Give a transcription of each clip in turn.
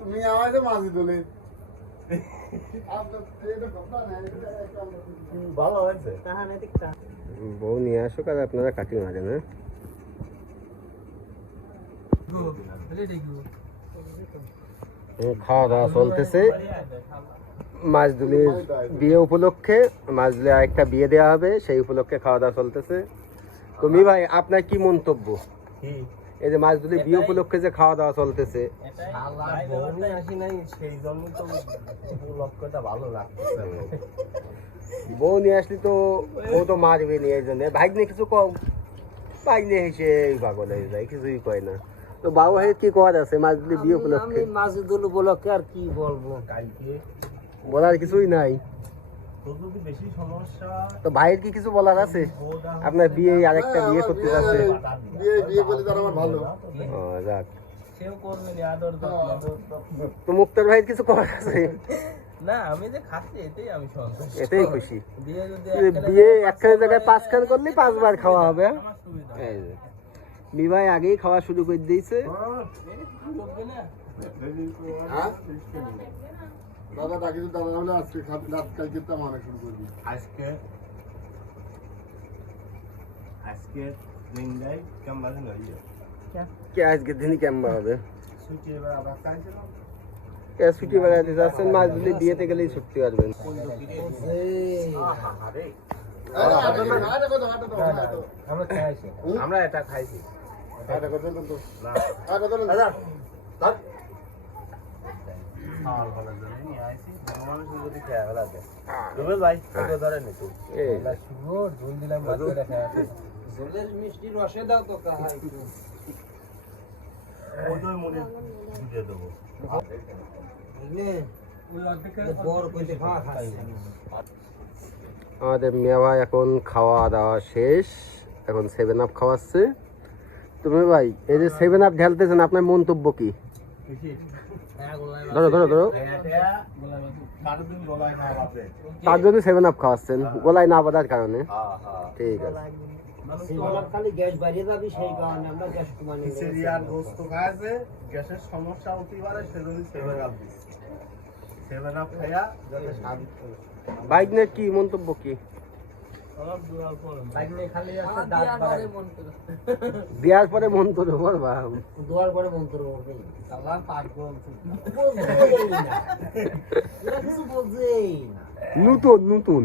তুমি আমাকে মাঝি তোলে ভালো হয়েছে। বউ নিয়ে আসুক আর আপনারা কাটি মারেন। খাওয়া দাওয়া চলতেছে মাজদুলির বিয়ে উপলক্ষে। মাজদুলি আরেকটা বিয়ে দেওয়া হবে, সেই উপলক্ষে খাওয়া দাওয়া চলতেছে। তুমি ভাই আপনার কি মন্তব্য এই যে মাজদুলির বিয়ে উপলক্ষে যে খাওয়া দাওয়া চলতেছে? বউ নিয়ে আসলি তো বউ তো মারবে নি, এই জন্য ভাই নিয়ে কিছু কম ভাই নিয়ে হেসে পাগল হয়ে যায়, কিছুই কয় না। তো বাবু ভাই কি করার আছে মাজদুলি বিয়ে উপলক্ষে? মাজদুল উপলক্ষে আর কি বলবো, বলার কিছুই নাই। তো ভাইয়ের কি কিছু বলার আছে? আপনার বিয়ে আরেকটা বিয়ে করতে যাচ্ছে। তো মুক্তার ভাইয়ের কিছু করার আছে না? আমি যে খাচ্ছি এটাই খুশি। বিয়ে একখানে জায়গায় 5 খান করলে 5 বার খাওয়া হবে। বিবাহ আগেই খাওয়া শুরু করে দিয়েছে। দাদা ডাকি তো দাদা হলে আজকে রাত কালকে তো মানে শুরু করবি। আজকে দিনটাই কেমন হবে? কে আজকে দিনই কেমন হবে? ছুটি এবার আবার কালকে কে ছুটি বেড়াতে যাচ্ছেন? মাজদুলি বিয়েতে গেলেই ছুটি পারবেন। আমরা এটা খাইছি। মিষ্টি রসে দাও তো আমাদের মেওয়া এখন খাওয়া দাওয়া শেষ, এখন 7 আপ খাওয়াচ্ছে। তুমি ভাই এই যে 7 আপ ঢালতেছেন, আপনার মন্তব্য কি? ধরো ধরো ধরো, তার জন্য 7 আপ খাওয়াচ্ছেন গলায় না বাঁধার কারণে? ঠিক আছে। বাইকনের কি মন্তব্য কি? দেওয়ার পরে মন্তব্য করবা? দেওয়ার পরে মন্তব্য নতুন নতুন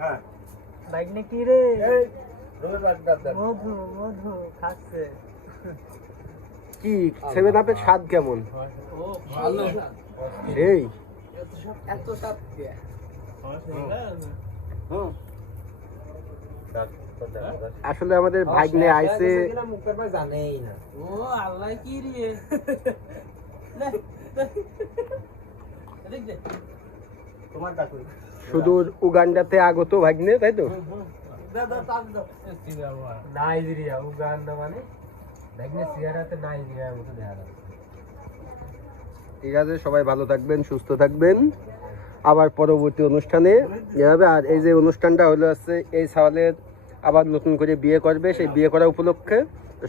হ্যাঁ বাইকনে কি রে? মধু মধু খাচ্ছে কি? 7 আপের স্বাদ কেমন? সেই এত স্বাদ আসলে আমাদের ভাগ্নে আইছে জানেই না। ও আল্লাহ কি রে, সুদূর উগান্ডাতে আগত ভাগ্নে, তাই তো? নাইজেরিয়া উগান্ডা মানে ভাগ্নে সিয়ারাতে নাইজেরিয়ার মতো দেখা যায়। ঠিক আছে, সবাই ভালো থাকবেন, সুস্থ থাকবেন। আবার পরবর্তী অনুষ্ঠানে যাবে। আর এই যে অনুষ্ঠানটা হলো আছে এই সালের আবার নতুন করে বিয়ে করবে, সেই বিয়ে করা উপলক্ষে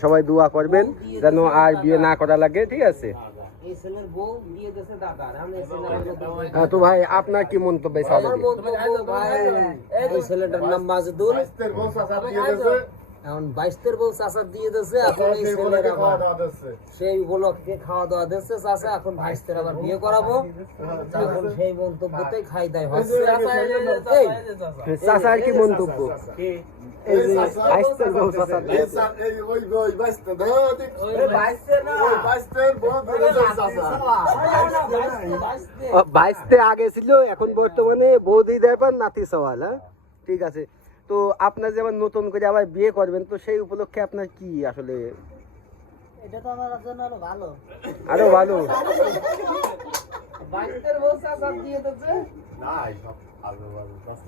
সবাই দোয়া করবেন যেন আর বিয়ে না করা লাগে। ঠিক আছে? তো ভাই আপনার কি মন্তব্য? ছেলেটার নাম মাজদুল, এখন 22 বউ চাচা দিয়ে দিচ্ছে। এখন এই ছেলের সেই উপলক্ষে খাওয়া দাওয়া দিচ্ছে চাচা। এখন 22 আবার বিয়ে করাবো, এখন সেই মন্তব্যতেই খাই দাই হচ্ছে। চাচা আর কি মন্তব্য? বাইশতে আগে ছিল, এখন বর্তমানে বৌদি দেয় পান নাতি সওয়াল। হ্যাঁ ঠিক আছে। তো আপনার যেমন নতুন করে আবার বিয়ে করবেন, তো সেই উপলক্ষে আপনার কি আসলে? এটা তো আমার জন্য আরো ভালো, আরো ভালো।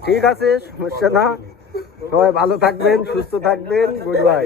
ঠিক আছে, সমস্যা না। সবাই ভালো থাকবেন, সুস্থ থাকবেন। Good bye.